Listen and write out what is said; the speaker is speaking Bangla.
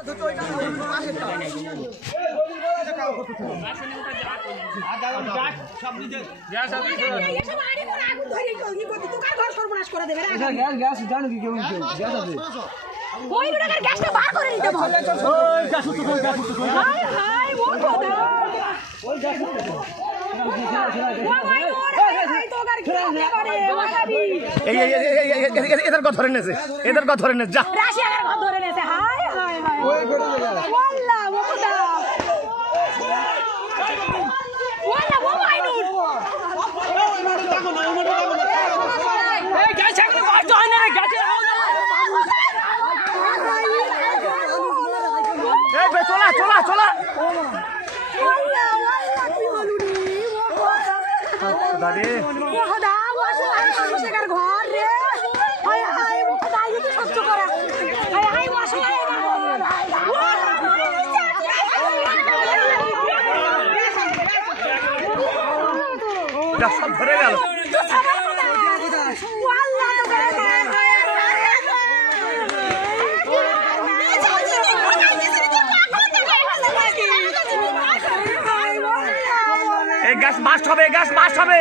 এদের কথা ধরে নেছে, এদের কথা ধরে নেছে, যা ধরে নেছে। হাই হাই হাই ওয়াল্লাহ ওয়াদা ওয়াল্লাহ ও মাইনুর এই গাছে কোনো কষ্ট হয় না রে, গাছে এই বে চলা চলা চলা ওয়াল্লাহ ওয়াল্লাহ কি বলুনি দাদি খোদা ওয়াসলার মানুষের ঘর রে। হাই হাই ও খোদা এই তো সহ্য করা। হাই হাই ওয়াসলার যা সব ধরে গেল। এই গাছ মাস্ট হবে, গাছ মাস্ট হবে।